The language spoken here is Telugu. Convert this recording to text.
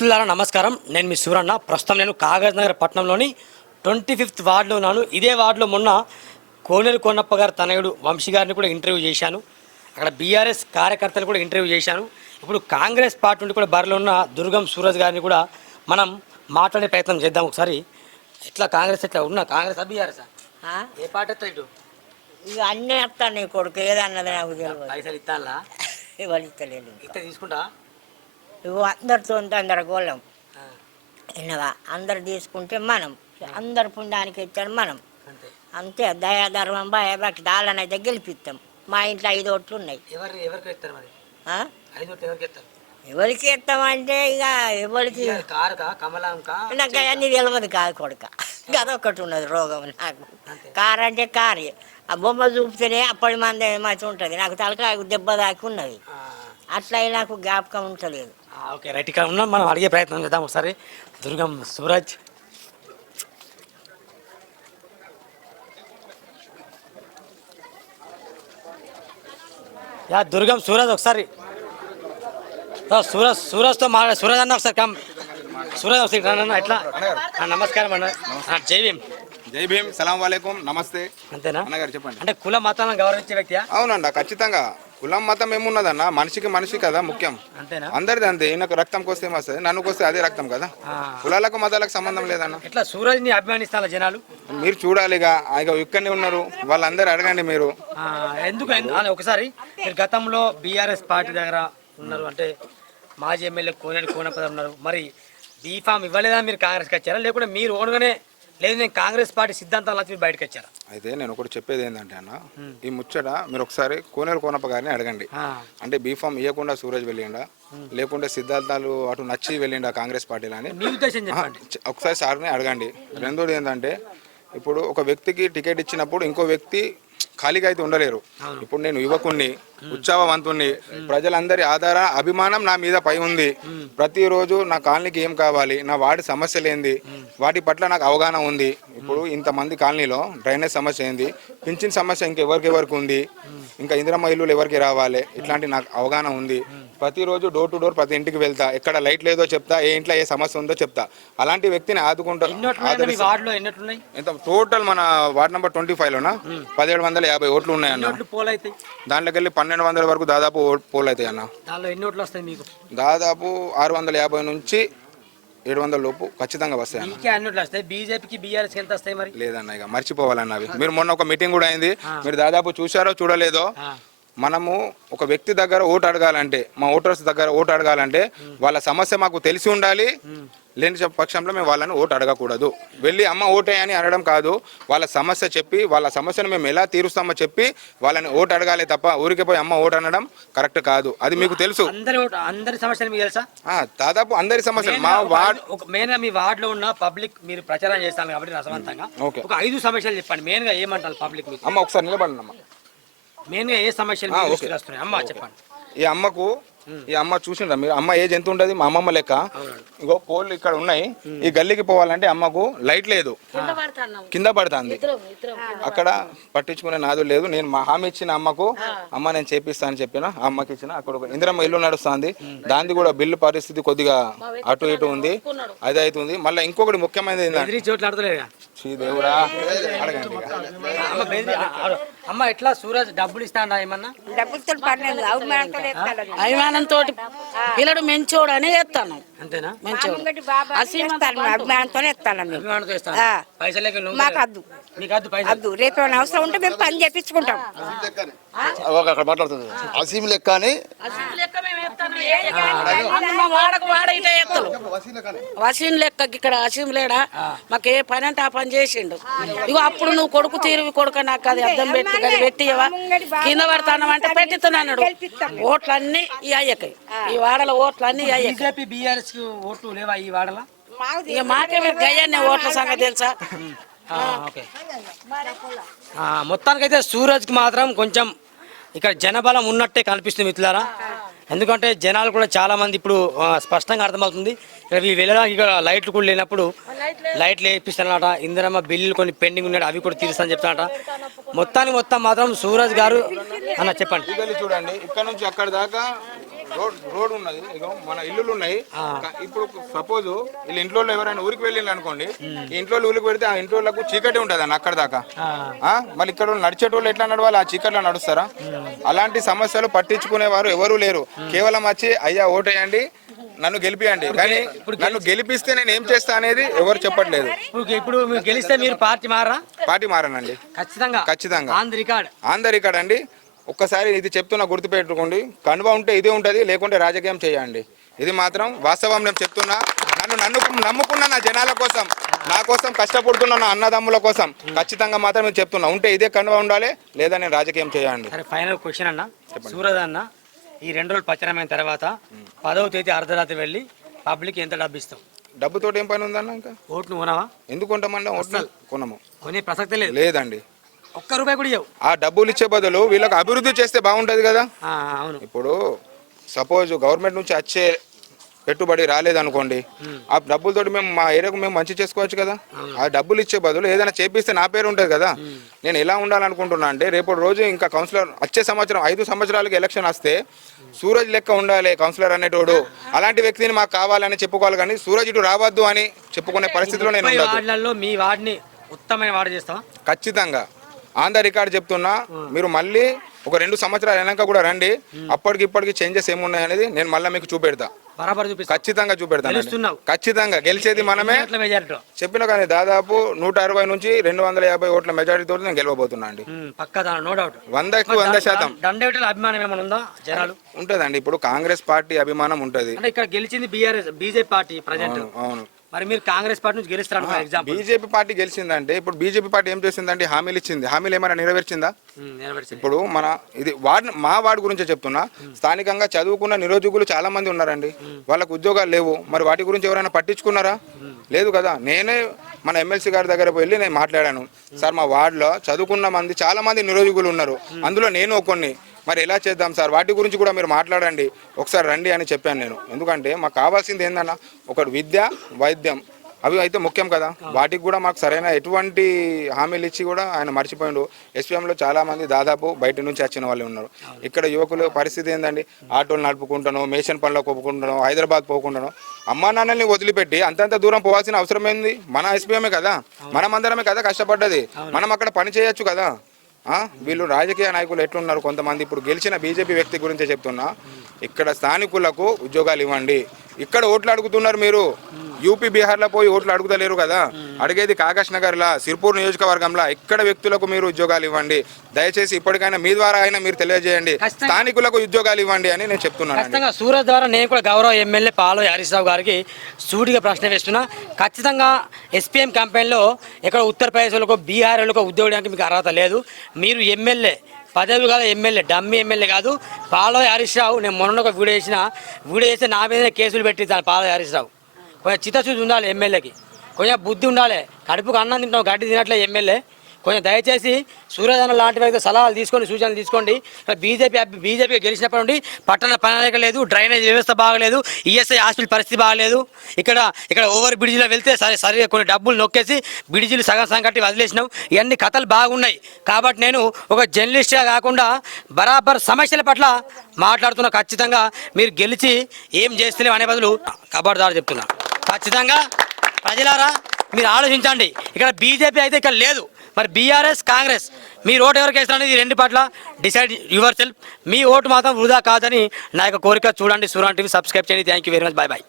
మిత్రులారా నమస్కారం. నేను మీ సూరన్న ప్రస్తుతం నేను కాగజ్ నగర్ పట్టణంలోని ట్వంటీ ఫిఫ్త్ వార్డులో ఉన్నాను. ఇదే వార్డులో మొన్న కోనేరు కోనప్ప గారి తనయుడు వంశీ గారిని కూడా ఇంటర్వ్యూ చేశాను. అక్కడ బీఆర్ఎస్ కార్యకర్తలు కూడా ఇంటర్వ్యూ చేశాను. ఇప్పుడు కాంగ్రెస్ పార్టీ నుండి కూడా బరిలో ఉన్న దుర్గం సూరజ్ గారిని కూడా మనం మాట్లాడే ప్రయత్నం చేద్దాం ఒకసారి. ఎట్లా కాంగ్రెస్ ఎట్లా ఉన్నా? కాంగ్రెస్ బీఆర్ఎస్? ఏ పార్టీ ఇటు? ఇక అన్నీ వస్తాను నీ కొడుకు. ఏదన్నది నాకు తెలియదు. పైసలు ఇస్తాలా ఎవరు ఇస్తలేదు ఇస్తే తీసుకుంటా? ఇగో అందరితో గందరగోళం విన్నవా అందరు తీసుకుంటే మనం. అందరు పుణ్యానికి ఇచ్చాడు మనం. అంతే. దయాధర్మం భయభక్తి దాళ్ళనైతే గెలిపిస్తాం మా ఇంట్లో ఐదు ఓట్లు ఉన్నాయి. ఎవరు ఎవరికి ఇస్తామంటే ఇక ఎవరికి నాకు అవన్నీ తెలియదు కాదు కొడుక. అదొకటి ఉన్నది రోగం నాకు. కారు అంటే కారు. ఆ బొమ్మ చూపితేనే అప్పటి మంది మంచి ఉంటుంది నాకు తలకాయ దెబ్బ దాకి ఉన్నది. అట్లా నాకు జ్ఞాపకం ఉంటలేదు. Okay right. ఇక్కడ ఉన్నాం మనం అడిగే ప్రయత్నం చేద్దాం ఒకసారి. దుర్గం సూరజ్. యా దుర్గం సూరజ్ ఒకసారి. సూరజ్ సూరజ్తో మాట్లా సూరజ్ అన్న ఒకసారి కమ్. సూరజ్ ఒకసారి అన్న ఎట్లా? నమస్కారం అన్న. జై భీమ్. జై భీమ్ సలాం వాలేకుం నమస్తే. అంతేనా? అన్నగారు చెప్పండి. అంటే కుల మతాలను గౌరవించే వ్యక్తియా? అవునండి ఖచ్చితంగా. కులం మతం ఏమున్నదన్న? మనిషికి మనిషి కదా ముఖ్యం. అంతేనా? అందరిది అంతే. ఈయనకు రక్తం కోస్తే ఏమొస్తుంది? నన్ను కోస్తే అదే రక్తం కదా. కులాలకు మతాలకు సంబంధం లేదన్న. ఎట్లా సూరజ్ని అభిమానిస్తారా జనాలు? మీరు చూడాలిగా. ఇక ఇక్కడనే ఉన్నారు. వాళ్ళందరూ అడగండి మీరు. ఆ, ఎందుకు ఎందు- ఒకసారి మీరు గతంలో బీఆర్ఎస్ పార్టీ దగ్గర ఉన్నారు. అంటే మాజీ ఎమ్మెల్యే కోనేడు కోనపద ఉన్నారు. మరి బీఫామ్ ఇవ్వలేదా? మీరు కాంగ్రెస్కి వచ్చారా? లేకుంటే మీరు ఓన్గానే లేదు నేను కాంగ్రెస్ పార్టీ సిద్ధాంతాలు మీరు బయటకు వచ్చారా? అయితే నేను ఒకటి చెప్పేది ఏంటంటే అన్న ఈ ముచ్చట మీరు ఒకసారి కోనేరు కోనప్ప గారిని అడగండి. అంటే బీఫామ్ ఇవ్వకుండా సూరజ్ వెళ్ళిండా? లేకుంటే సిద్ధార్థాలు అటు నచ్చి వెళ్ళిండా కాంగ్రెస్ పార్టీలో అని ఒకసారి సార్ని అడగండి. రెండోది ఏంటంటే ఇప్పుడు ఒక వ్యక్తికి టికెట్ ఇచ్చినప్పుడు ఇంకో వ్యక్తి ఖాళీగా అయితే ఉండలేరు. ఇప్పుడు నేను యువకుణ్ణి ఉత్సాహవంతుణ్ణి ప్రజలందరి ఆధార అభిమానం నా మీద పై ఉంది. ప్రతిరోజు నా కాలనీకి ఏం కావాలి? నా వాడి సమస్యలు ఏంది? వాటి పట్ల నాకు అవగాహన ఉంది. ఇప్పుడు ఇంతమంది కాలనీలో డ్రైనేజ్ సమస్య ఏంది? పింఛన్ సమస్య ఇంకెవరికి ఎవరికి ఉంది? ఇంకా ఇందిరమ్మ ఇల్లులు ఎవరికి రావాలి? ఇట్లాంటి నాకు అవగాహన ఉంది. ప్రతిరోజు డోర్ టు డోర్ ప్రతి ఇంటికి వెళ్తా. ఎక్కడ లైట్ లేదో చెప్తా ఏ ఇంట్లో ఏ సమస్య ఉందో చెప్తా. అలాంటి వ్యక్తిని ఆదుకుంటా ఎన్నోట్లున్నాయి మీ వార్డులో? ఎన్నోట్లున్నాయి? ఎంత టోటల్ మన వార్డ్ నెంబర్ ట్వంటీ ఫైవ్ లోనా పదిహేడు వందల యాభై ఓట్లు ఉన్నాయన్న. పోల్ అవుతాయి దాంట్లోకి వెళ్ళి పన్నెండు వందల వరకు దాదాపు పోల్ అవుతాయి అన్న. దాదాపు ఆరు వందల యాభై నుంచి ఏడు వందల లోపు ఖచ్చితంగా వస్తాయి అన్న మీకే వస్తాయి. బీజేపీకి బీఆర్ఎస్కి ఎంత వస్తాయి మరి? లేదన్న ఇక మర్చిపోవాలన్న. అవి మీరు మొన్న ఒక మీటింగ్ కూడా అయింది. మీరు దాదాపు చూసారో చూడలేదో ఆ, మనము ఒక వ్యక్తి దగ్గర ఓటు అడగాలంటే మా ఓటర్స్ దగ్గర ఓటు అడగాలంటే వాళ్ళ సమస్య మాకు తెలిసి ఉండాలి. లేని పక్షంలో మేము వాళ్ళని ఓటు అడగకూడదు. వెళ్ళి అమ్మ ఓటే అని అనడం కాదు. వాళ్ళ సమస్య చెప్పి వాళ్ళ సమస్యను మేము ఎలా తీరుస్తామో చెప్పి వాళ్ళని ఓటు అడగాలి తప్ప ఊరికి పోయి అమ్మ ఓటు అనడం కరెక్ట్ కాదు. అది మీకు తెలుసు. అందరి ఓటు అందరి సమస్యలు మీకు తెలుసా? దాదాపు అందరి సమస్యలు. మా మెయిన్గా వార్డ్ మెయిన్గా మీ వార్డులో ఉన్న పబ్లిక్ మీరు ప్రచారం చేస్తాను కాబట్టి రసవంతంగా. ఒక ఐదు సమస్యలు చెప్పండి. మెయిన్గా ఏమంటారు పబ్లిక్ అమ్మ ఒకసారి నిలబడండి అమ్మ మెయిన్గా ఏ సమస్యలు మీ దృష్టికి వస్తున్నాయి అమ్మ చెప్పండి. ఈ అమ్మకు ఈ అమ్మ చూసిండ్రా మీరు? అమ్మ ఏజ్ ఎంత ఉంటుంది? మా అమ్మమ్మ లెక్క. ఇగో పోల్ ఇక్కడ ఉన్నాయి. ఈ గల్లీకి పోవాలంటే అమ్మకు లైట్ లేదు. కింద పడుతుంది. అక్కడ పట్టించుకునే నాదు లేదు. నేను మా హామీ ఇచ్చిన అమ్మకు అమ్మ నేను చేపిస్తా అని చెప్పిన ఆ అమ్మకి ఇచ్చిన. అక్కడ ఒక ఇందిరమ్మ ఇల్లు నడుస్తుంది. దానిది కూడా బిల్లు పరిస్థితి కొద్దిగా అటు ఇటు ఉంది. అది అవుతుంది మళ్ళీ ఇంకొకటి ముఖ్యమైనది దేవుడా. అడగండి ఇక. అమ్మ ఎట్లా? సూరజ్ డబ్బులు ఇస్తాడా ఏమన్నా? డబ్బులతో పర్లేదు అభిమానంతో పిల్లడు మంచోడు అని ఎత్తాను. అంతేనా? మంచోడు. అభిమానంతో. ఎత్తాను మేము అభిమానంతో ఇస్తాను ఆ. పైసలు మాకు వద్దు నీకు వద్దు పైసలు. వద్దు రేపు ఏమైనా అవసరం ఉంటే మేము పని చేపించుకుంటాం. అక్కడ మాట్లాడుతుంది. అసీం లెక్క అని అన్న మా వాడకు వాడ ఇటే ఎత్తలు వసీం లెక్క ఇక్కడ అసీం లేడా? మాకు ఏ పని అంటే ఆ పని చేసిండు. ఇగో అప్పుడు నువ్వు కొడుకు తీరువి కొడుక నాకు అది అద్దం పెట్టి అది పెట్టియవా కింద పడతాను అంటే పెట్టిస్తున్నాడు ఓట్లన్నీ ఈ అయ్యకి. ఈ వాడల ఓట్లన్నీ ఈ అయ్యకి. బీజేపీ బీఆర్ఎస్ ఓట్లు లేవా ఈ వాడలా? ఇక మాకే మీరు గయ్యాన్ని ఓట్ల సంగతి తెలుసా? ఆ, ఓకే. ఆ, మొత్తానికైతే సూరజ్కి మాత్రం కొంచెం ఇక్కడ జనబలం ఉన్నట్టే కనిపిస్తుంది మిత్రులారా. ఎందుకంటే జనాలు కూడా చాలా మంది ఇప్పుడు స్పష్టంగా అర్థమవుతుంది. ఇక్కడ వీళ్ళు వెళ్ళడానికి ఇక్కడ లైట్లు కూడా లేనప్పుడు లైట్లు వేపిస్తానట ఇందిరమ్మ బిల్లులు కొన్ని పెండింగ్ ఉన్నాడు అవి కూడా తీరుస్తానని చెప్తానట మొత్తానికి మొత్తం మాత్రం సూరజ్ గారు అన్న చెప్పండి. చూడండి ఇక్కడ నుంచి అక్కడ దాకా రోడ్ రోడ్ ఉన్నది. ఇగో మన ఇల్లులు ఉన్నాయి. ఇప్పుడు సపోజ్ వీళ్ళ ఇంట్లో ఎవరైనా ఊరికి వెళ్ళిండ్రు అనుకోండి ఈ ఇంట్లో ఊరికి పెడితే ఆ ఇంట్లోకి చీకటి ఉంటుంది అన్న అక్కడ దాకా? మళ్ళీ ఇక్కడ నడిచేటోళ్ళు ఎట్లా నడవాలి? ఆ చీకట్లో నడుస్తారా? అలాంటి సమస్యలు పట్టించుకునేవారు ఎవరు లేరు. కేవలం వచ్చి అయ్యా ఓటేయండి నన్ను గెలిపియండి. కానీ నన్ను గెలిపిస్తే నేను ఏం చేస్తా అనేది ఎవరు చెప్పట్లేదు. ఇప్పుడు గెలిస్తే మీరు పార్టీ మారా? పార్టీ మారనండి. ఖచ్చితంగా. ఖచ్చితంగా. The record. ఆందర్ ఇక్కడ అండి. ఒక్కసారి ఇది చెప్తున్నా గుర్తుపెట్టుకోండి. కనువ ఉంటే ఇదే ఉంటుంది లేకుంటే రాజకీయం చేయండి. ఇది మాత్రం వాస్తవం నేను చెప్తున్నా. నన్ను నన్ను నమ్ముకున్న నా జనాల కోసం నా కోసం కష్టపడుతున్న నా అన్నదమ్ముల కోసం ఖచ్చితంగా మాత్రం నేను చెప్తున్నా. ఉంటే ఇదే కనువ ఉండాలి లేదా నేను రాజకీయం చేయండి. సరే ఫైనల్ క్వశ్చన్ అన్న. సూరజ్ అన్న ఈ రెండు రోజులు పచ్చనమైన తర్వాత పదవ తేదీ అర్ధరాత్రి వెళ్ళి పబ్లిక్ ఎంత డబ్బు ఇస్తాం డబ్బుతోటి ఏం పని ఉందన్న ఇంకా? ఓట్లు కొనవా? ఎందుకు కొంటామన్నా ఓట్లు కొనము. కొనే ప్రసక్తే లేదు. లేదండి. ఒక్క రూపాయి కూడా ఇవ్వవు ఆ డబ్బులు ఇచ్చే బదులు వీళ్ళకి అభివృద్ధి చేస్తే బాగుంటుంది కదా? అవును. ఇప్పుడు సపోజ్ గవర్నమెంట్ నుంచి వచ్చే పెట్టుబడి రాలేదనుకోండి ఆ డబ్బులతోటి మేము మా ఏరియాకు మేము మంచి చేసుకోవచ్చు కదా? ఆ డబ్బులు ఇచ్చే బదులు ఏదైనా చేపిస్తే నా పేరు ఉంటుంది కదా? నేను ఎలా ఉండాలనుకుంటున్నా అంటే రేపటి రోజు ఇంకా కౌన్సిలర్ వచ్చే సంవత్సరం ఐదు సంవత్సరాలకి ఎలక్షన్ వస్తే సూరజ్ లెక్క ఉండాలి కౌన్సిలర్ అనేటోడు. అలాంటి వ్యక్తిని మాకు కావాలని చెప్పుకోవాలి కానీ సూరజ్ ఇటు రావద్దు అని చెప్పుకునే పరిస్థితిలో నేను మీ చేస్తావా? ఖచ్చితంగా. ఆంధ్ర రికార్డ్ చెప్తున్నా మీరు మళ్ళీ ఒక రెండు సంవత్సరాలు వెనక కూడా రండి. అప్పటికి ఇప్పటికి చేంజెస్ ఏమున్నాయి అనేది నేను మళ్ళీ మీకు చూపెడతా. ఖచ్చితంగా చూపెడతాను. ఖచ్చితంగా గెలిచేది మనమే. చెప్పిన కానీ దాదాపు నూట అరవై నుంచి రెండు వందల యాభై ఓట్ల మెజారిటీతో నేను గెలవబోతున్నా అండి. వందకు వంద శాతం. ఉంటుందండి. ఇప్పుడు కాంగ్రెస్ పార్టీ అభిమానం ఉంటుంది. ఇక్కడ గెలిచింది బీఆర్ఎస్ బీజేపీ పార్టీ ప్రజెంట్. అవును. మరి మీరు కాంగ్రెస్ పార్టీ నుంచి గెలుస్తారు ఎగ్జాంపుల్ బీజేపీ పార్టీ గెలిచిందంటే ఇప్పుడు బీజేపీ పార్టీ ఏం చేసిందంటే హామీలు ఇచ్చింది. హామీలు ఏమైనా నెరవేర్చిందా? ఇప్పుడు మన ఇది వార్డ్ మా వార్డు గురించే చెప్తున్నా. స్థానికంగా చదువుకున్న నిరుద్యోగులు చాలా మంది ఉన్నారండి వాళ్ళకు ఉద్యోగాలు లేవు. మరి వాటి గురించి ఎవరైనా పట్టించుకున్నారా? లేదు కదా. నేనే మన ఎమ్మెల్సీ గారి దగ్గర వెళ్ళి నేను మాట్లాడాను. సార్ మా వార్డులో చదువుకున్న మంది చాలా మంది నిరుద్యోగులు ఉన్నారు. అందులో నేను కొన్ని. మరి ఎలా చేద్దాం సార్? వాటి గురించి కూడా మీరు మాట్లాడండి. ఒకసారి రండి అని చెప్పాను నేను. ఎందుకంటే మాకు కావాల్సింది ఏందన్నా? ఒకటి విద్య వైద్యం. అవి అయితే ముఖ్యం కదా. వాటికి కూడా మాకు సరైన ఎటువంటి హామీలు ఇచ్చి కూడా ఆయన మర్చిపోయిండు. ఎస్పీఎంలో చాలా మంది దాదాపు బయట నుంచి వచ్చిన వాళ్ళు ఉన్నారు. ఇక్కడ యువకుల పరిస్థితి ఏందండి? ఆటోలు నడుపుకుంటాను మేషన్ పనులకు ఒప్పుకుంటాను హైదరాబాద్ పోకుండాను అమ్మా నాన్నల్ని వదిలిపెట్టి అంతంత దూరం పోవాల్సిన అవసరం ఏంది? మన ఎస్పీఎమే కదా. మనమందరమే కదా కష్టపడ్డది. మనం అక్కడ పని చేయొచ్చు కదా? వీళ్ళు రాజకీయ నాయకులు ఎట్లున్నారు? కొంతమంది ఇప్పుడు గెలిచిన బీజేపీ వ్యక్తి గురించే చెప్తున్నా. ఇక్కడ స్థానికులకు ఉద్యోగాలు ఇవ్వండి. ఇక్కడ ఓట్లు అడుగుతున్నారు మీరు. యూపీ బీహార్లో పోయి ఓట్లు అడుగుతలేరు కదా. అడిగేది కాకాష్ నగర్లా సిర్పూర్ నియోజకవర్గంలో. ఇక్కడ వ్యక్తులకు మీరు ఉద్యోగాలు ఇవ్వండి? దయచేసి ఇప్పటికైనా మీ ద్వారా అయినా మీరు తెలియజేయండి. స్థానికులకు ఉద్యోగాలు ఇవ్వండి అని నేను చెప్తున్నాను ఖచ్చితంగా సూరత్ ద్వారా నేను కూడా గౌరవ ఎమ్మెల్యే పాలో హరీశ్రావు గారికి సూటిగా ప్రశ్న వేస్తున్నా. ఖచ్చితంగా ఎస్పీఎం క్యాంపెయిన్లో ఇక్కడ ఉత్తరప్రదేశ్ వాళ్ళకు బీహార్ వాళ్ళకు ఉద్యోగానికి మీకు అర్హత లేదు. మీరు ఎమ్మెల్యే పదవి కాదు ఎమ్మెల్యే డమ్మి ఎమ్మెల్యే కాదు. పాలో హరీష్ రావు నేను మొన్న ఒక వీడియో చేసిన. వీడియో చేస్తే నా మీద కేసులు పెట్టిస్తాను పాలో హరీష్ రావు. కొంచెం చిత్తశుద్ధి ఉండాలి ఎమ్మెల్యేకి. కొంచెం బుద్ధి ఉండాలి. కడుపుకు అన్నం తింటాం గడ్డి తినట్లే ఎమ్మెల్యే. కొంచెం దయచేసి సూర్యధన లాంటి వ్యక్తి సలహాలు తీసుకోండి సూచనలు తీసుకోండి. బీజేపీ బీజేపీ గెలిచినప్పటి నుండి పట్టణ ప్రణాళిక లేదు డ్రైనేజ్ వ్యవస్థ బాగలేదు ఈఎస్ఐ హాస్పిటల్ పరిస్థితి బాగలేదు. ఇక్కడ ఇక్కడ ఓవర్ బ్రిడ్జిలో వెళ్తే సరే సరే కొన్ని డబ్బులు నొక్కేసి బ్రిడ్జిలు సగం సగం కట్టి వదిలేసినాం. ఇవన్నీ కథలు బాగున్నాయి. కాబట్టి నేను ఒక జర్నలిస్ట్గా కాకుండా బరాబర్ సమస్యల పట్ల మాట్లాడుతున్న ఖచ్చితంగా మీరు గెలిచి ఏం చేస్తలేవు అనే బదులు కబడ్దారు చెప్తున్నా. ఖచ్చితంగా ప్రజలారా మీరు ఆలోచించండి. ఇక్కడ బీజేపీ అయితే ఇక్కడ లేదు. మరి బీఆర్ఎస్ కాంగ్రెస్ మీ ఓటు ఎవరికి వేస్తారనేది రెండు పట్ల డిసైడ్ యువర్ సెల్ఫ్ మీ ఓటు మాత్రం వృధా కాదని నా యొక్క కోరిక. చూడండి సూరాన్ టీవీ సబ్స్క్రైబ్ చేయండి. Thank you very much bye bye